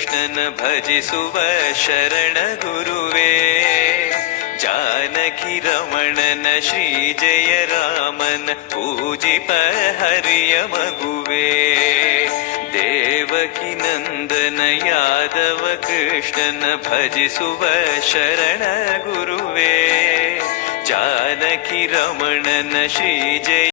ಕೃಷ್ಣನ ಭಜಿಸುವ ಶರಣ ಗುರುವೇ. ಜಾನಕಿ ರಮಣನ ಶ್ರೀ ಜಯ ರಾಮನ ಪೂಜಿಪ ಹರಿಯ ಮಗುವೇ. ದೇವಕಿ ನಂದನ ಯಾದವ ಕೃಷ್ಣನ ಭಜಿಸುವ ಶರಣ ಗುರುವೇ. ಜಾನಕಿ ರಮಣನ ಶ್ರೀ ಜಯ